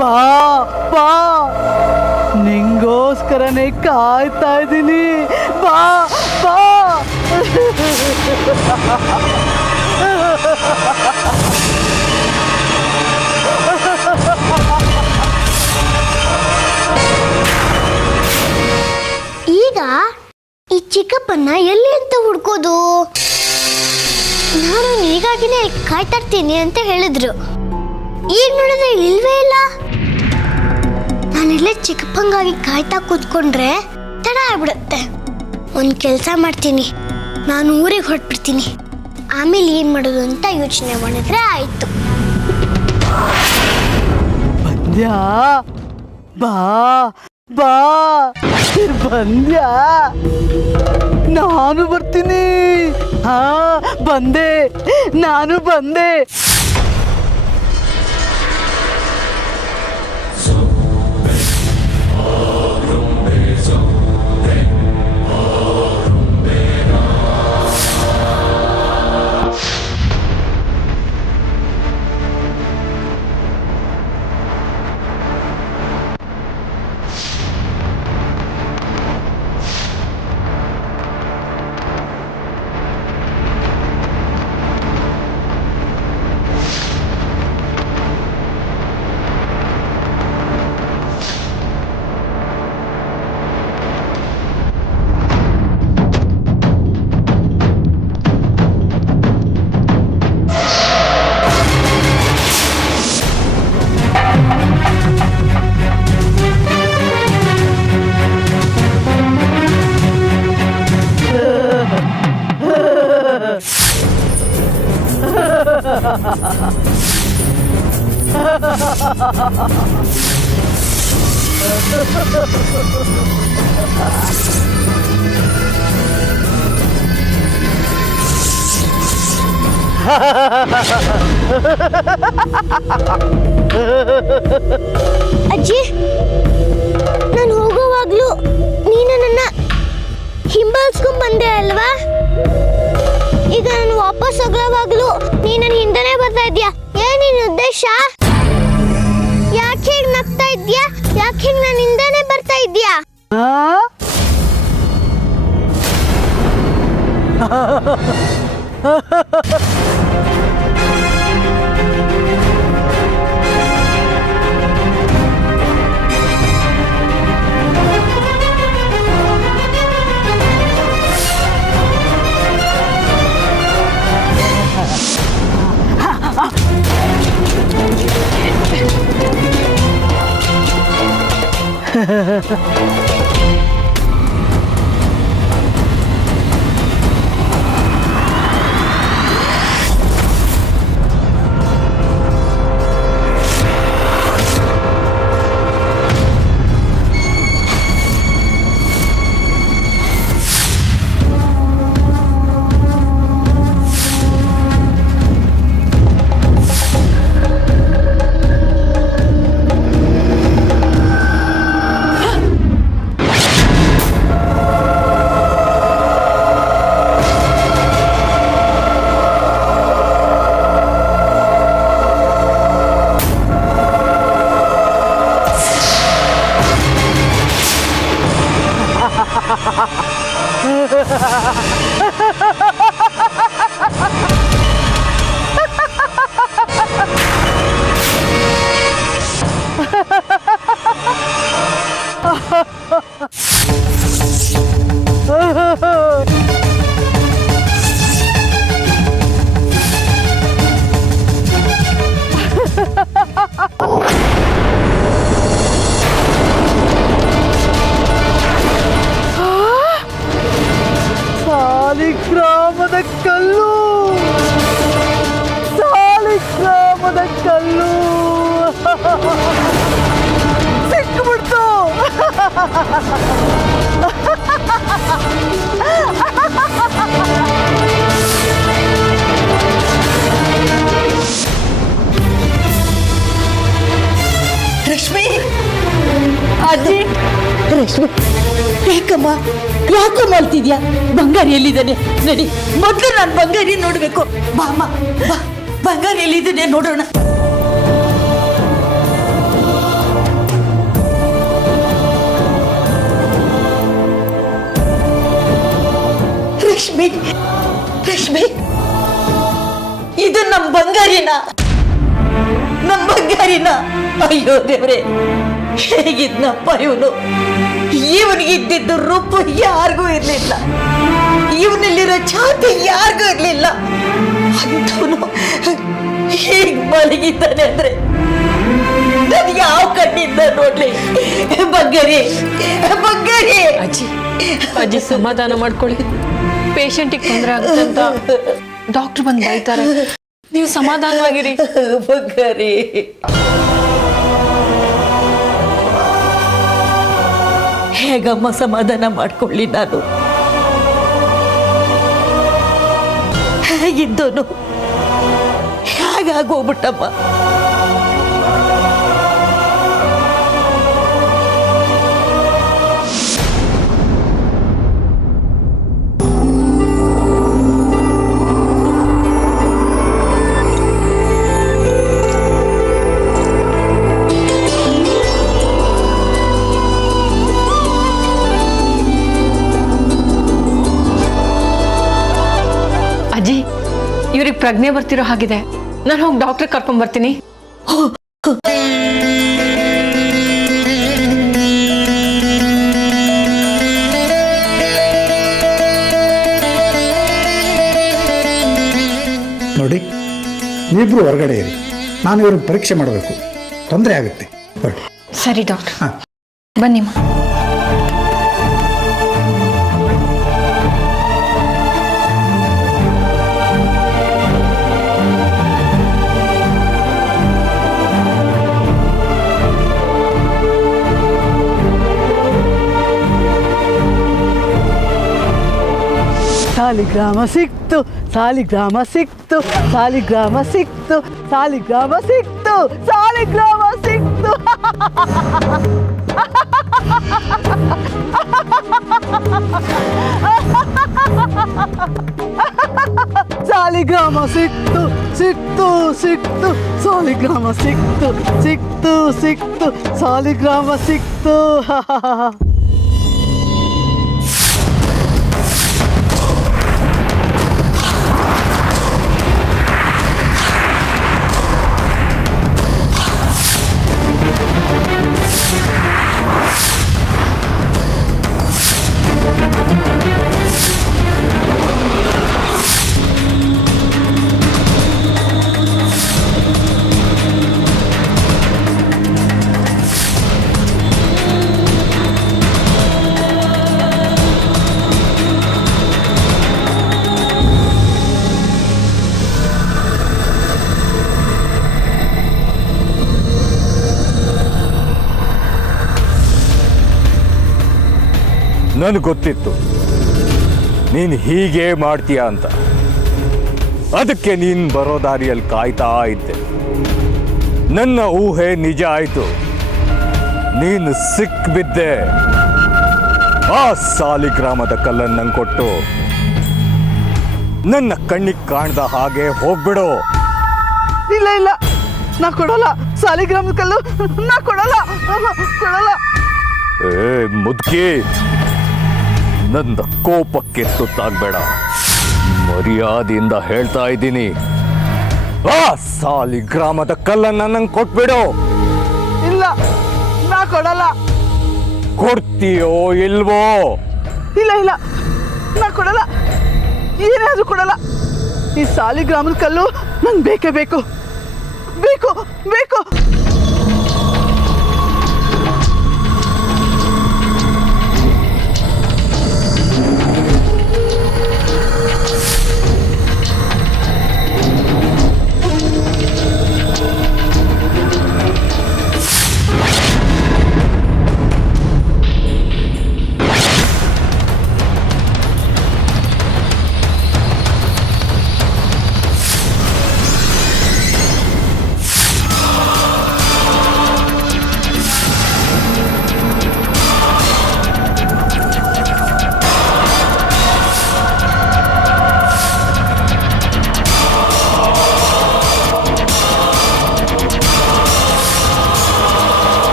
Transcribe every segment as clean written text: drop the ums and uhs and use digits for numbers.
ಬಾ ಬಾ, ನಿಂಗೋಸ್ಕರನೇ ಕಾಯ್ತಾ ಇದ್ದೀನಿ. ಬಾ ಬಾ. ಈಗ ಈ ಚಿಕ್ಕಪ್ಪನ್ನ ಎಲ್ಲಿ ಅಂತ ಹುಡ್ಕೋದು? ನಾನು ಈಗಾಗಿನೇ ಕಾಯ್ತಾ ಇರ್ತೀನಿ ಅಂತ ಹೇಳಿದ್ರು. ಈಗ ನೋಡಿದ್ರೆ ಇಲ್ವೇ ಇಲ್ಲ. ನಾನಿಲ್ಲೇ ಚಿಕ್ಕಪ್ಪಂಗಾಗಿ ಕಾಯ್ತಾ ಕೂತ್ಕೊಂಡ್ರೆ ತಡ ಆಗ್ಬಿಡುತ್ತೆ. ಒಂದು ಕೆಲಸ ಮಾಡ್ತೀನಿ, ನಾನು ಊರಿಗೆ ಹೊರಟ್ಬಿಡ್ತೀನಿ. ಆಮೇಲೆ ಏನು ಮಾಡೋದು ಅಂತ ಯೋಚನೆ ಮಾಡಿದ್ರೆ ಆಯ್ತು. ಬಂದ್ಯಾ? ಬಾ ಬಾ, ಬಂದ್ಯಾ? ನಾನು ಬರ್ತೀನಿ. ಹಾ, ಬಂದೆ, ನಾನು ಬಂದೆ. ಅಜ್ಜಿ, ನಾನು ಹೋಗುವಾಗ್ಲೂ ನೀನು ನನ್ನ ಹಿಂಬಾಲಿಸ್ಕೊಂಡ್ ಬಂದೆ ಅಲ್ವಾ? ಈಗ ನಾನು ವಾಪಸ್ ಹೋಗುವಾಗ್ಲೂ ನೀನು ನನ್ನ ಹಿಂದೆನೇ ಬರ್ತಾ ಇದ್ಯಾ. ಏನಿನ ಉದ್ದೇಶ? ಯಾಕೆ ನಗ್ತಾ ಇದ್ಯಾ? ಯಾಕೆ ನನ್ನ ಹಿಂದೆನೇ ಬರ್ತಾ ಇದ್ಯಾ? ಸಾಲಿಗ್ರಾಮದ ಕಲ್ಲು, ಸಾಲಿಗ್ರಾಮದ ಕಲ್ಲು ಸಿಕ್ಬಿಡ್ತು. ರಶ್ಮಿ, ಅಜ್ಜಿ, ರಶ್ಮಿ ಯಾಕಮ್ಮ ಯಾಕೋ ಮಾಡ್ತಿದ್ಯಾ? ಬಂಗಾರಿ ಎಲ್ಲಿದ್ದಾನೆ? ನಡಿ, ಮೊದಲು ನಾನು ಬಂಗಾರಿ ನೋಡ್ಬೇಕು. ಬಾ ಅಮ್ಮ, ಬಾ, ಬಂಗಾರಿ ಎಲ್ಲಿದ್ದಾನೆ ನೋಡೋಣ. ರಶ್ಮಿ, ರಶ್ಮಿ, ಇದು ನಮ್ಮ ಬಂಗಾರಿನ, ನಮ್ಮ ಬಂಗಾರಿನ. ಅಯ್ಯೋ ದೇವ್ರೆ, ಹೇಗಿದ್ನಪ್ಪ ಇವನು. ಇವನಿಗಿದ್ದಿದ್ದು ರೂಪ ಯಾರಿಗೂ ಇರ್ಲಿಲ್ಲ, ಇವನಲ್ಲಿರೋ ಛಾತಿ ಯಾರಿಗೂ ಇರ್ಲಿಲ್ಲ. ಅಂಥವನು ಹೇಗ್ ಮಲಗಿದ್ದಾನೆ ಅಂದ್ರೆ ನನ್ ಯಾವ ಕಣ್ಣಿಂದ ನೋಡ್ಲಿ. ಬಂಗಾರಿ, ಬಂಗಾರಿ. ಅಜ್ಜಿ, ಅಜ್ಜಿ ಸಮಾಧಾನ ಮಾಡ್ಕೊಳ್ಳಿ. ಪೇಷಂಟಿಗೆ ತೊಂದರೆ ಆಗುತ್ತೆ ಅಂತ ಡಾಕ್ಟರ್ ಬಂದು ಬೈತಾರೆ. ನೀವು ಸಮಾಧಾನವಾಗಿರಿ. ಬಂಗಾರಿ, ಹೇಗಮ್ಮ ಸಮಾಧಾನ ಮಾಡ್ಕೊಳ್ಳಿ ನಾನು? ಹೇಗಿದ್ದೋನು ಹೇಗಾಗೋಗ್ಬಿಟ್ಟಮ್ಮ. ಅಜ್ಜಿ, ಇವ್ರಿಗೆ ಪ್ರಜ್ಞೆ ಬರ್ತಿರೋ ಹಾಗಿದೆ. ನಾನು ಹೋಗಿ ಡಾಕ್ಟರ್ ಕರ್ಕೊಂಡ್ ಬರ್ತೀನಿ. ನೋಡಿ, ನೀವಿಬ್ರು ಹೊರಗಡೆ ಇರಿ, ನಾನು ಇವ್ರಿಗೆ ಪರೀಕ್ಷೆ ಮಾಡಬೇಕು, ತೊಂದರೆ ಆಗುತ್ತೆ. ಹೊರಡಿ. ಸರಿ ಡಾಕ್ಟರ್, ಹಾಂ. ಬನ್ನಿಮ್ಮ. ಸಾಲಿಗ್ರಾಮ ಸಿಕ್ತು, ಸಾಲಿಗ್ರಾಮ ಸಿಕ್ತು, ಸಾಲಿಗ್ರಾಮ ಸಿಕ್ತು, ಸಾಲಿಗ್ರಾಮ ಸಿಕ್ತು, ಸಾಲಿಗ್ರಾಮ ಸಿಕ್ತು. ಸಾಲಿಗ್ರಾಮ ಸಿಕ್ತು, ಸಿಕ್ತು, ಸಿಕ್ತು, ಸಾಲಿಗ್ರಾಮ ಸಿಕ್ತು, ಸಿಕ್ತು, ಸಿಕ್ತು, ಸಾಲಿಗ್ರಾಮ ಸಿಕ್ತು. ನನಗೆ ಗೊತ್ತಿತ್ತು ನೀನು ಹೀಗೆ ಮಾಡ್ತೀಯ ಅಂತ. ಅದಕ್ಕೆ ನೀನು ಬರೋ ದಾರಿಯಲ್ಲಿ ಕಾಯ್ತಾ ಇದ್ದೆ. ನನ್ನ ಊಹೆ ನಿಜ ಆಯಿತು. ನೀನು ಸಿಕ್ಬಿದ್ದೆ. ಆ ಸಾಲಿಗ್ರಾಮದ ಕಲ್ಲನ್ನು ನಂಗೆ ಕೊಟ್ಟು ನನ್ನ ಕಣ್ಣಿಗೆ ಕಾಣ್ದ ಹಾಗೆ ಹೋಗ್ಬಿಡು. ಇಲ್ಲ ಇಲ್ಲ, ನಾ ಕೊಡಲ್ಲ. ಸಾಲಿಗ್ರಾಮದ ಕಲ್ಲು ನಾ ಕೊಡಲ್ಲ, ಕೊಡಲ್ಲ. ಏ ಮುದುಕಿ, ನನ್ನ ಕೋಪಕ್ಕೆ ತುತ್ತಾಗಬೇಡ. ಮರ್ಯಾದೆಯಿಂದ ಹೇಳ್ತಾ ಇದ್ದೀನಿ, ಆ ಸಾಲಿಗ್ರಾಮದ ಕಲ್ಲನ್ನ ನಂಗೆ ಕೊಟ್ಬಿಡು. ಇಲ್ಲ, ನಾ ಕೊಡಲ್ಲ. ಕೊಡ್ತೀಯೋ ಇಲ್ವೋ? ಇಲ್ಲ ಇಲ್ಲ, ನಾ ಕೊಡಲ್ಲ. ಏನಾದ್ರೂ ಕೊಡಲ್ಲ. ಈ ಸಾಲಿಗ್ರಾಮದ ಕಲ್ಲು ನಂಗೆ ಬೇಕೇ ಬೇಕು, ಬೇಕು ಬೇಕು.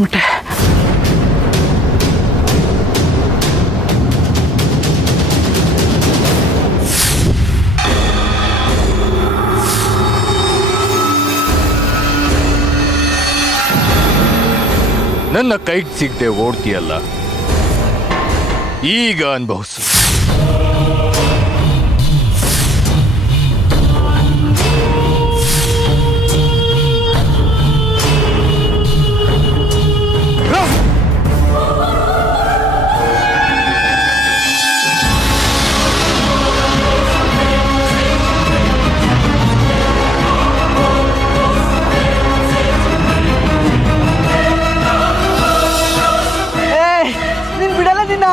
ಬಂದ್ಬಿಟ್ಟೆ. ನನ್ನ ಕೈಗೆ ಸಿಗದೆ ಓಡ್ತೀಯಲ್ಲ, ಈಗ ಅನುಭವಿಸು. ನೀನ್ ಬಿಡಲ್ಲ ನಿನ್ನ.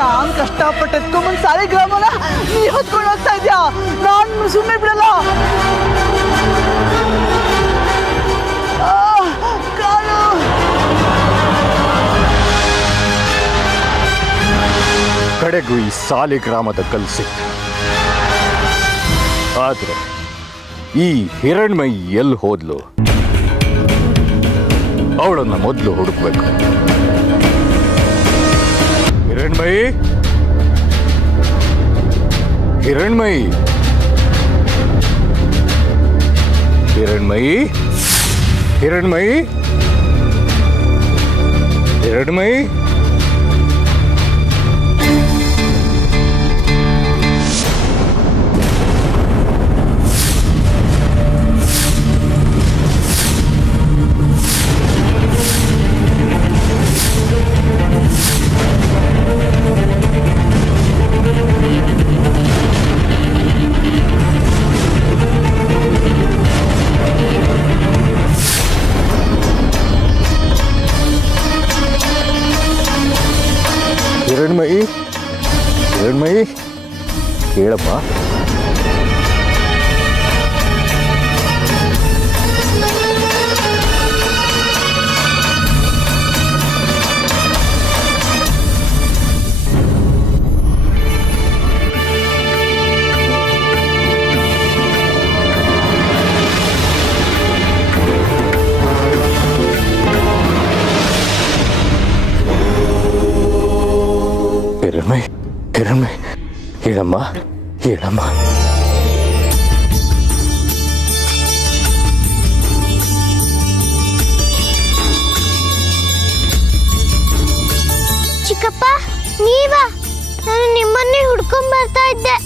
ನಾನ್ ಕಷ್ಟಪಟ್ಟು ಎತ್ಕೊಂಬಂದ್ ಸಾಲಿಗ್ರಾಮನ ನೀ ಹೊತ್ಕೊಂಡು ಹೋಗ್ತಾ ಇದ್ಯಾ. ನಾನು ಸುಮ್ಮನೆ ಬಿಡಲ್ಲ. ಕಾಲು ಕಡೆಗೂ ಈ ಸಾಲಿಗ್ರಾಮದ ಕಲ್ಲು ಸಿಕ್ತು. ಆದ್ರೆ ಈ ಹಿರಣ್ಮಯಿ ಎಲ್ಲಿ ಹೋದ್ಲು? ಅವಳನ್ನ ಮೊದಲು ಹುಡುಕ್ಬೇಕು. ಹಿರಣ್ಮಯಿ, ಹಿರಣ್ಮಯಿ, ಹಿರಣ್ಮಯಿ, ಹಿರಣ್ಮಯಿ, ಹಿರಣ್ಮಯಿ. ಹಿರಣ್ಮಯಿ, ಹಿರಣ್ಮಯಿ, ಹೇಳಮ್ಮ. ಹಿರಣ್ಮಯಿ, ಹಿರಣ್ಮಯಿ, ಹೇಳಮ್ಮ, ಹೇಳಮ್ಮ. ಚಿಕ್ಕಪ್ಪ, ನೀವಾ? ನಾನು ನಿಮ್ಮನ್ನೇ ಹುಡ್ಕೊಂಡ್ ಬರ್ತಾ ಇದ್ದೆ.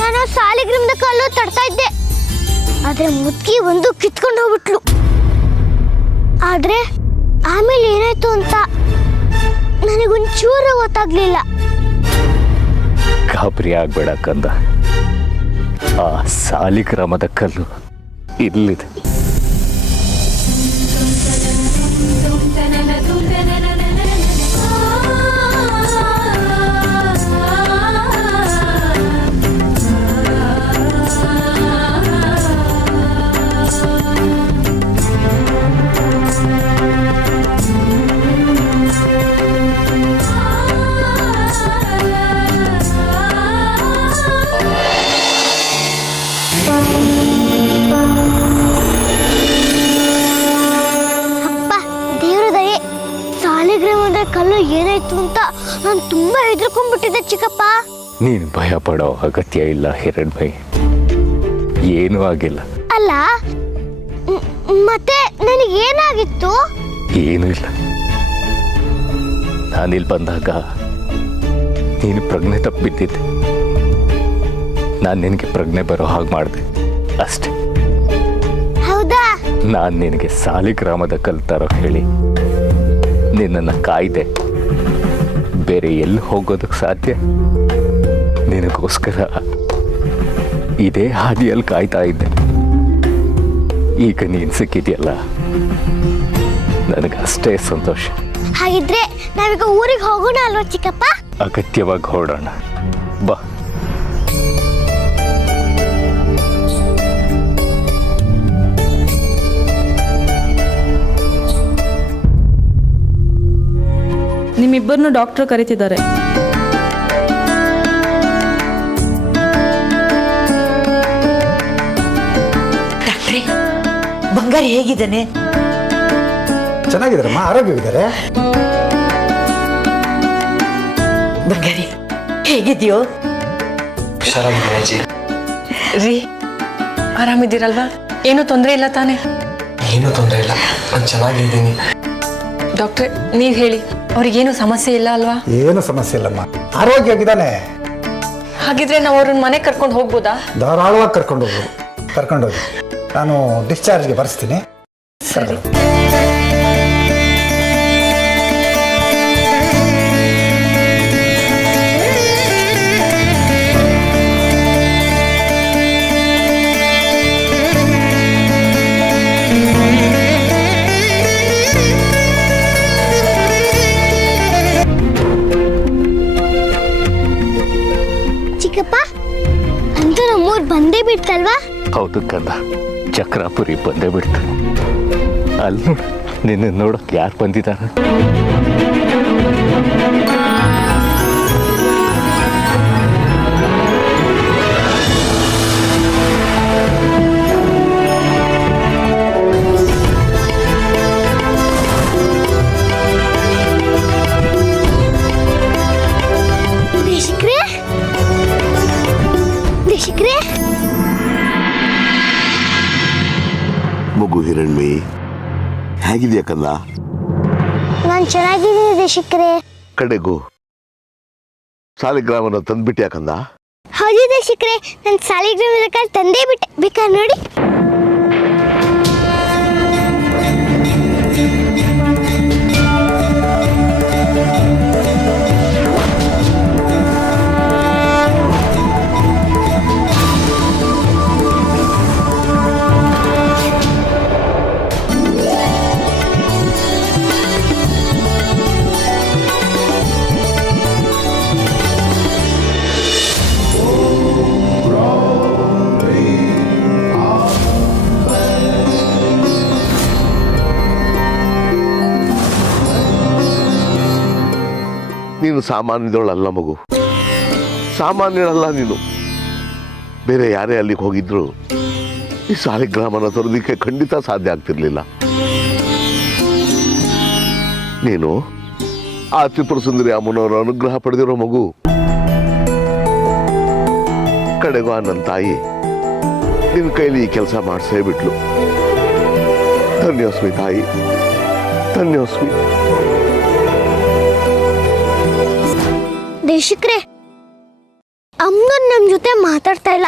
ನಾನು ಸಾಲಿಗ್ರಾಮದ ಕಲ್ಲು ತಡ್ತಾ ಇದ್ದೆ. ಆದ್ರೆ ಮುದ್ಕಿ ಒಂದು ಕಿತ್ಕೊಂಡು ಹೋಗ್ಬಿಟ್ಲು. ಆದ್ರೆ ಆಮೇಲೆ ಏನಾಯ್ತು ಅಂತ ನನಗೊಂಚೂರು ಗೊತ್ತಾಗ್ಲಿಲ್ಲ. ಗಾಬರಿ ಆಗ್ಬೇಡ ಕಂದ. ಆ ಸಾಲಿಗ್ರಾಮದ ಕಲ್ಲು ಇಲ್ಲಿದೆ. ಕಲ್ಲು ಏನಾಯ್ತು ಅಂತ ನಾನು ತುಂಬಾ ಹೆದರ್ಕೊಂಡ್ಬಿಟ್ಟಿದ್ದೆ ಚಿಕ್ಕಪ್ಪ. ನೀನು ಭಯ ಪಡೋ ಅಗತ್ಯ ಇಲ್ಲ ಹಿರಣ್ಮಯಿ, ಏನೂ ಆಗಿಲ್ಲ. ಅಲ್ಲ, ಮತ್ತೆ ನನಗೇನಾಗಿತ್ತು? ಏನೂ ಇಲ್ಲ. ನಾನಿಲ್ಲಿ ಬಂದಾಗ ನೀನು ಪ್ರಜ್ಞೆ ತಪ್ಪಿದ್ದಿದ್ದೆ. ನಾನು ನಿನಗೆ ಪ್ರಜ್ಞೆ ಬರೋ ಹಾಗೆ ಮಾಡಿದೆ ಅಷ್ಟೇ. ಹೌದಾ? ನಾನು ನಿನಗೆ ಸಾಲಿಗ್ರಾಮದ ಕಲ್ಲು ತರೋ ಹೇಳಿ ನಿನ್ನನ್ನು ಕಾಯ್ದೆ. ಬೇರೆ ಎಲ್ಲಿ ಹೋಗೋದಕ್ಕೆ ಸಾಧ್ಯ? ನಿನಗೋಸ್ಕರ ಇದೇ ಹಾದಿಯಲ್ಲಿ ಕಾಯ್ತಾ ಇದ್ದೆ. ಈಗ ನೀನು ಸಿಕ್ಕಿದೆಯಲ್ಲ, ನನಗಷ್ಟೇ ಸಂತೋಷ. ಹಾಗಿದ್ರೆ ನಾವೀಗ ಊರಿಗೆ ಹೋಗೋಣ ಅಲ್ವಾ ಚಿಕ್ಕಪ್ಪ? ಅಗತ್ಯವಾಗಿ ಹೊರಡೋಣ ಬಾ. ನಿಮ್ಮಿಬ್ಬರನ್ನು ಡಾಕ್ಟರ್ ಕರೀತಿದ್ದಾರೆ. ಡಾಕ್ಟ್ರೇ, ಬಂಗಾರ ಬಂಗಾರಿ ಹೇಗಿದ್ದಾನೆ? ಚೆನ್ನಾಗಿದ್ದಾರಮ್ಮ, ಆರೋಗ್ಯವಿದ್ದಾರೆ. ಬಂಗಾರಿ ಹೇಗಿದ್ಯೋ? ರೀ ಆರಾಮಿದ್ದೀರಲ್ವಾ? ಏನೂ ತೊಂದರೆ ಇಲ್ಲ ತಾನೇ? ಏನೂ ತೊಂದರೆ ಇಲ್ಲ, ನಾನು ಚೆನ್ನಾಗಿದ್ದೀನಿ. ಡಾಕ್ಟ್ರೆ ನೀವು ಹೇಳಿ, ಅವ್ರಿಗೇನು ಸಮಸ್ಯೆ ಇಲ್ಲ ಅಲ್ವಾ? ಏನು ಸಮಸ್ಯೆ ಇಲ್ಲಮ್ಮ, ಆರೋಗ್ಯವಾಗಿದ್ದಾನೆ. ಹಾಗಿದ್ರೆ ನಾವು ಅವ್ರನ್ನ ಮನೆಗೆ ಕರ್ಕೊಂಡು ಹೋಗ್ಬೋದಾ? ಧಾರಾಳವಾಗಿ ಕರ್ಕೊಂಡೋಗಿ ನಾನು ಡಿಸ್ಚಾರ್ಜ್ಗೆ ಬರ್ಸ್ತೀನಿ. ಸರಿ. ಚಿಕ್ಕಪ್ಪ ಅಂತೂ ನಮ್ಮೂರ್ ಬಂದೇ ಬಿಡ್ತಲ್ವಾ? ಹೌದು ಕಂದ, ಚಕ್ರಾಪುರಿ ಬಂದೇ ಬಿಡ್ತು. ಅಲ್ಲಿ ನೋಡು, ನಿನ್ನ ನೋಡೋಕೆ ಯಾರು ಬಂದಿದ್ದಾರೆ? ದೇಶಿಕ್ರೆ ಮಗು ಹಿರಣ್ಮಯಿ, ಹೇಗಿದೆಯಾ ಕಂದ? ನಾನು ಚೆನ್ನಾಗಿದ್ದೀನಿ ದೇಶಿಕ್ರೆ. ಕಡೆಗೂ ಸಾಲಿಗ್ರಾಮನ ತಂದ್ಬಿಟ್ಯಾ ಕಂದ? ಹೌದು ದೇಶಿಕ್ರೆ, ನಾನು ಸಾಲಿಗ್ರಾಮದ ಕಾಳು ತಂದೇ ಬಿಟ್ಟೆ, ಬೇಕಾ ನೋಡಿ. ನೀನು ಸಾಮಾನ್ಯದವಳಲ್ಲ ಮಗು, ಸಾಮಾನ್ಯಳಲ್ಲ ನೀನು. ಬೇರೆ ಯಾರೇ ಅಲ್ಲಿಗೆ ಹೋಗಿದ್ರು ಈ ಸಾಲಿಗ್ರಾಮನ ತರೋದಕ್ಕೆ ಖಂಡಿತ ಸಾಧ್ಯ ಆಗ್ತಿರ್ಲಿಲ್ಲ. ನೀನು ಆ ತ್ರಿಪುರ ಸುಂದರಿ ಅಮ್ಮನವರ ಅನುಗ್ರಹ ಪಡೆದಿರೋ ಮಗು. ಕಡೆಗೂ ನನ್ನ ತಾಯಿ ನಿನ್ನ ಕೈಲಿ ಈ ಕೆಲಸ ಮಾಡಿಸೇ ಬಿಟ್ಲು. ಧನ್ಯೋಸ್ಮಿ ತಾಯಿ, ಧನ್ಯೋಸ್ಮಿ. ದೇಶಿಕ್ರೆ, ಅಮ್ಮನ್ ನಮ್ ಜೊತೆ ಮಾತಾಡ್ತಾ ಇಲ್ಲ.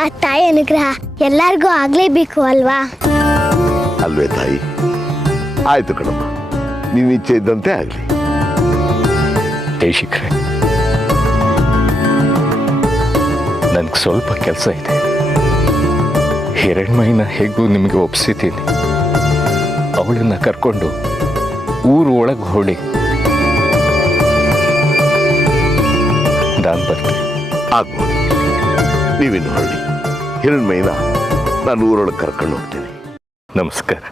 ಆ ತಾಯಿ ಅನುಗ್ರಹ ಎಲ್ಲರಿಗೂ ಆಗ್ಲೇಬೇಕು ಅಲ್ವಾ? ಅಲ್ವೇ ತಾಯಿ? ಆಯ್ತು ಕಣಮ್ಮ, ನೀನ್ ಇಚ್ಛೆ ಇದ್ದಂತೆ ಆಗ್ಲಿ. ದೇಶಿಕ್ರೆ, ನನ್ಗೆ ಸ್ವಲ್ಪ ಕೆಲಸ ಇದೆ. ಹಿರಣ್ಮಯಿನ ಹೇಗೂ ನಿಮಗೆ ಒಪ್ಸಿದ್ದೀನಿ. ಅವಳನ್ನ ಕರ್ಕೊಂಡು ಊರು ಒಳಗೆ ಹೊಳಿ ನಾನು ಬರ್ತೀನಿ. ಆಗ್ಬೋದು, ನೀವಿನ್ನು ಹೊರಡಿ. ಹಿರಣ್ಮಯಿನ ನಾನು ಊರೊಳಗೆ ಕರ್ಕೊಂಡು ಹೋಗ್ತೀನಿ. ನಮಸ್ಕಾರ.